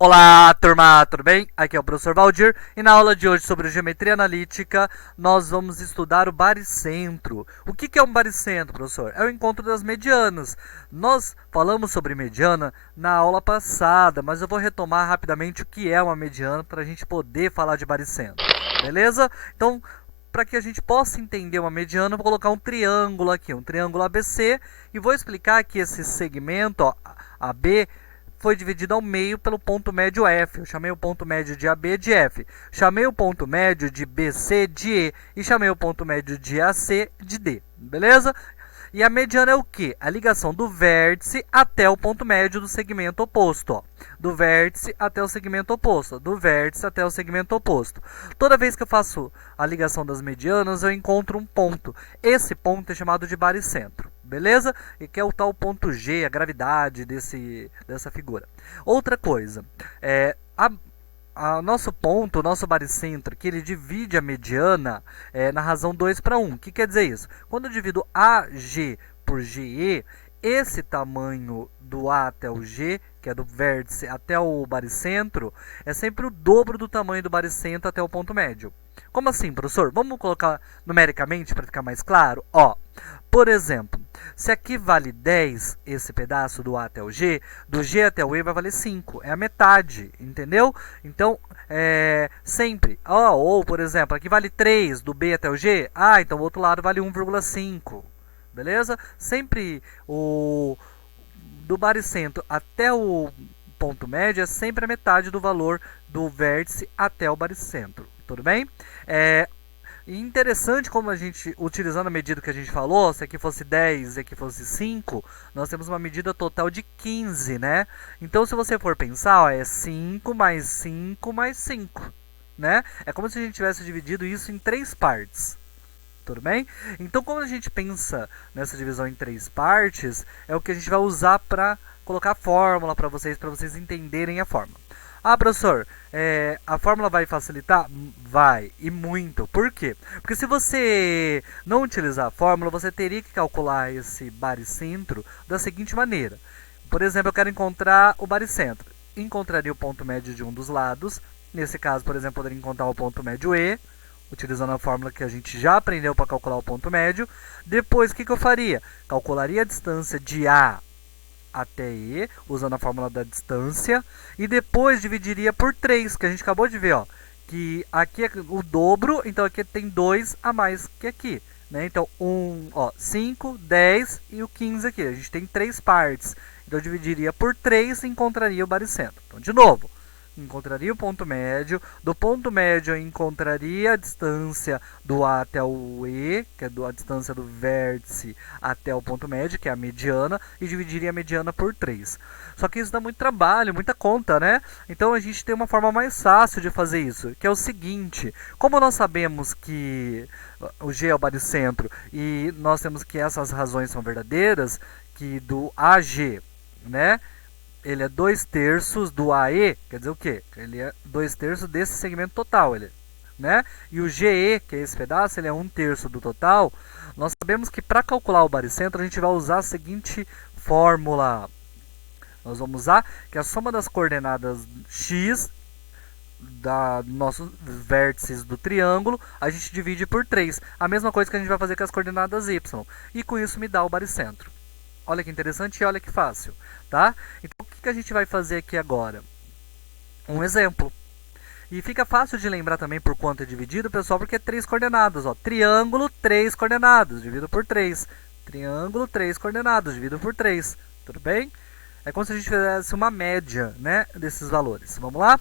Olá, turma, tudo bem? Aqui é o professor Valdir e na aula de hoje sobre geometria analítica nós vamos estudar o baricentro. O que é um baricentro, professor? É o encontro das medianas. Nós falamos sobre mediana na aula passada, mas eu vou retomar rapidamente o que é uma mediana para a gente poder falar de baricentro, beleza? Então, para que a gente possa entender uma mediana, eu vou colocar um triângulo aqui, um triângulo ABC, e vou explicar que esse segmento, ó, AB, foi dividido ao meio pelo ponto médio F. Eu chamei o ponto médio de AB de F. Chamei o ponto médio de BC de E. E chamei o ponto médio de AC de D. Beleza? E a mediana é o quê? A ligação do vértice até o ponto médio do segmento oposto. Ó. Do vértice até o segmento oposto. Do vértice até o segmento oposto. Toda vez que eu faço a ligação das medianas, eu encontro um ponto. Esse ponto é chamado de baricentro. Beleza? E que é o tal ponto G, a gravidade dessa figura. Outra coisa, nosso ponto, o nosso baricentro, que ele divide a mediana na razão 2 para 1. O que quer dizer isso? Quando eu divido AG por GE, esse tamanho do A até o G, que é do vértice até o baricentro, é sempre o dobro do tamanho do baricentro até o ponto médio. Como assim, professor? Vamos colocar numericamente para ficar mais claro? Ó, por exemplo, se aqui vale 10, esse pedaço do A até o G, do G até o E vai valer 5. É a metade, entendeu? Então, sempre. Ou, por exemplo, aqui vale 3, do B até o G. Então o outro lado vale 1,5. Beleza? Sempre do baricentro até o ponto médio é sempre a metade do valor do vértice até o baricentro. Tudo bem? E interessante como a gente, utilizando a medida que a gente falou, se aqui fosse 10 e aqui fosse 5, nós temos uma medida total de 15, né? Então, se você for pensar, ó, é 5 mais 5 mais 5, né? É como se a gente tivesse dividido isso em 3 partes. Tudo bem? Então, quando a gente pensa nessa divisão em 3 partes, é o que a gente vai usar para colocar a fórmula para vocês entenderem a fórmula. Professor, a fórmula vai facilitar? Vai, e muito. Por quê? Porque se você não utilizar a fórmula, você teria que calcular esse baricentro da seguinte maneira. Por exemplo, eu quero encontrar o baricentro. Encontraria o ponto médio de um dos lados. Nesse caso, por exemplo, poderia encontrar o ponto médio E, utilizando a fórmula que a gente já aprendeu para calcular o ponto médio. Depois, o que eu faria? Calcularia a distância de A até E, usando a fórmula da distância, e depois dividiria por 3, que a gente acabou de ver, ó, que aqui é o dobro, então aqui tem 2 a mais que aqui, né? Então, 5, 10 e o 15 aqui, a gente tem 3 partes, então eu dividiria por 3 e encontraria o baricentro. Então, de novo, encontraria o ponto médio, do ponto médio eu encontraria a distância do A até o E, que é a distância do vértice até o ponto médio, que é a mediana, e dividiria a mediana por 3. Só que isso dá muito trabalho, muita conta, né? Então a gente tem uma forma mais fácil de fazer isso, que é o seguinte: como nós sabemos que o G é o baricentro e nós temos que essas razões são verdadeiras, que do AG, né? Ele é 2/3 do AE, quer dizer o quê? Ele é 2/3 desse segmento total, né? E o GE, que é esse pedaço, ele é 1/3 do total. Nós sabemos que para calcular o baricentro a gente vai usar a seguinte fórmula. Nós vamos usar que a soma das coordenadas x da nossos vértices do triângulo, a gente divide por 3. A mesma coisa que a gente vai fazer com as coordenadas y. E com isso me dá o baricentro. Olha que interessante e olha que fácil, tá? Então, o que a gente vai fazer aqui agora? Um exemplo. E fica fácil de lembrar também por quanto é dividido, pessoal, porque é 3 coordenadas. Ó. Triângulo, 3 coordenadas, dividido por 3. Triângulo, 3 coordenadas, dividido por 3. Tudo bem? É como se a gente fizesse uma média, né, desses valores. Vamos lá?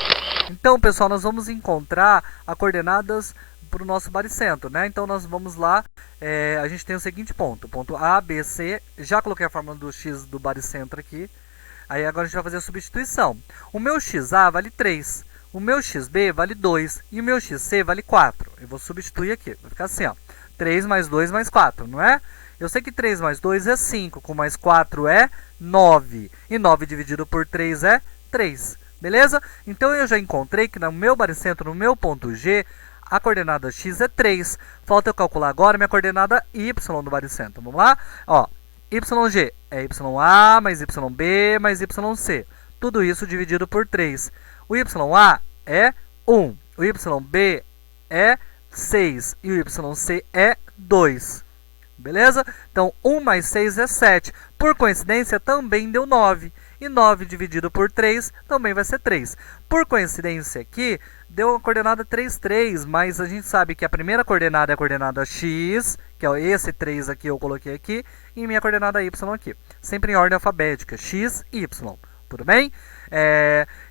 Então, pessoal, nós vamos encontrar as coordenadas para o nosso baricentro, né? Então, nós vamos lá, a gente tem o seguinte ponto A, B, C, já coloquei a fórmula do x do baricentro aqui, aí agora a gente vai fazer a substituição. O meu xa vale 3, o meu xb vale 2 e o meu xc vale 4. Eu vou substituir aqui, vai ficar assim, ó, 3 mais 2 mais 4, não é? Eu sei que 3 mais 2 é 5, com mais 4 é 9, e 9 dividido por 3 é 3, beleza? Então, eu já encontrei que no meu baricentro, no meu ponto G, a coordenada x é 3. Falta eu calcular agora minha coordenada y do baricentro. Vamos lá? Ó, YG é YA mais YB mais YC. tudo isso dividido por 3. O YA é 1, o YB é 6 e o YC é 2. Beleza? Então, 1 mais 6 é 7. Por coincidência, também deu 9. E 9 dividido por 3 também vai ser 3. Por coincidência aqui, deu a coordenada 3, 3, mas a gente sabe que a primeira coordenada é a coordenada x, que é esse 3 aqui eu coloquei aqui, e minha coordenada y aqui. Sempre em ordem alfabética, x e y. Tudo bem?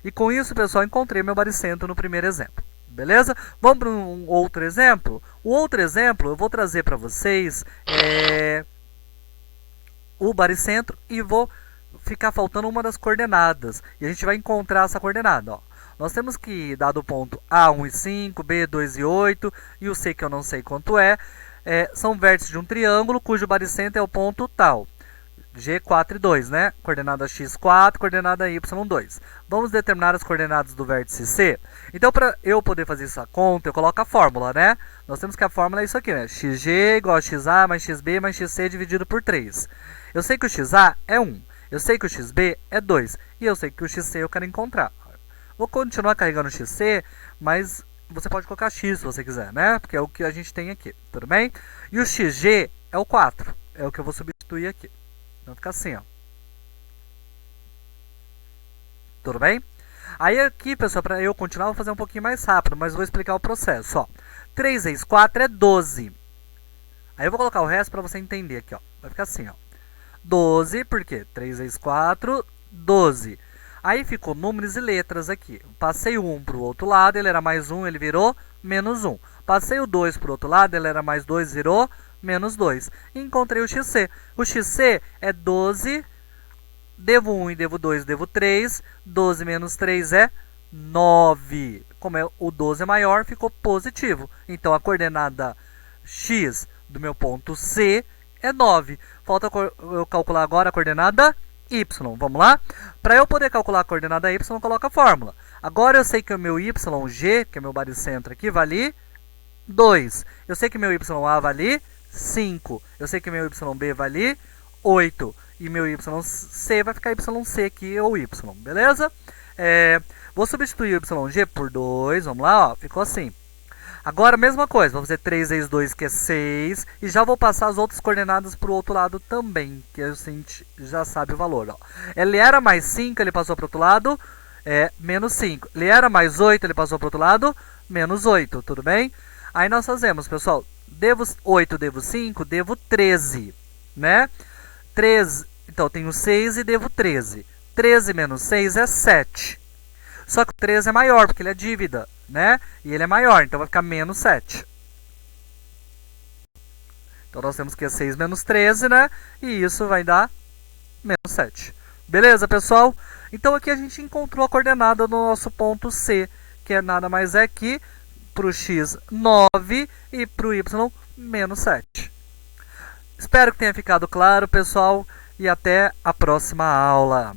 E com isso, pessoal, encontrei meu baricentro no primeiro exemplo. Beleza? Vamos para um outro exemplo? O outro exemplo eu vou trazer para vocês o baricentro e vou ficar faltando uma das coordenadas. E a gente vai encontrar essa coordenada. Ó. Nós temos que, dado o ponto A, 1 e 5, B, 2 e 8, e o C, que eu não sei quanto são vértices de um triângulo cujo baricentro é o ponto tal. G4 e 2, né? Coordenada x4, coordenada y2. Vamos determinar as coordenadas do vértice C? Então, para eu poder fazer essa conta, eu coloco a fórmula, né? Nós temos que a fórmula é isso aqui, né? xg igual a xa mais xb mais xc dividido por 3. Eu sei que o xa é 1, eu sei que o xb é 2, e eu sei que o xc eu quero encontrar. Vou continuar carregando o xc, mas você pode colocar x se você quiser, né? Porque é o que a gente tem aqui, tudo bem? E o xg é o 4, é o que eu vou substituir aqui. Vai ficar assim, ó. Tudo bem? Aí aqui, pessoal, para eu continuar, vou fazer um pouquinho mais rápido, mas vou explicar o processo, ó. 3 vezes 4 é 12. Aí eu vou colocar o resto para você entender aqui, ó. Vai ficar assim, ó. 12, por quê? 3 vezes 4, 12. Aí ficou números e letras aqui. Passei o 1 para o outro lado, ele era mais 1, ele virou menos 1. Passei o 2 para o outro lado, ele era mais 2, virou menos 2. E encontrei o xc. O xc é 12, devo 1 e devo 2, devo 3. 12 menos 3 é 9. Como o 12 é maior, ficou positivo. Então, a coordenada x do meu ponto C é 9. Falta eu calcular agora a coordenada y. Vamos lá? Para eu poder calcular a coordenada y, eu coloco a fórmula. Agora eu sei que o meu yg, que é meu baricentro aqui, vale 2. Eu sei que meu YA vale 5. Eu sei que meu YB vale 8. E meu YC vai ficar YC aqui, ou Y. Beleza? Vou substituir o YG por 2. Vamos lá, ó. Ficou assim. Agora, a mesma coisa. Vou fazer 3 vezes 2, que é 6. E já vou passar as outras coordenadas para o outro lado também, que a gente já sabe o valor. Ó. Ele era mais 5, ele passou para o outro lado, menos 5. Ele era mais 8, ele passou para o outro lado, menos 8. Tudo bem? Aí nós fazemos, pessoal, devo 8, devo 5, devo 13, né? 13, então, tenho 6 e devo 13. 13 menos 6 é 7. Só que o 13 é maior, porque ele é dívida, né? E ele é maior, então vai ficar menos 7. Então, nós temos que é 6 menos 13, né? E isso vai dar menos 7. Beleza, pessoal? Então, aqui a gente encontrou a coordenada do nosso ponto C, que é nada mais é que para o x 9 e para o y menos 7. Espero que tenha ficado claro, pessoal, e até a próxima aula.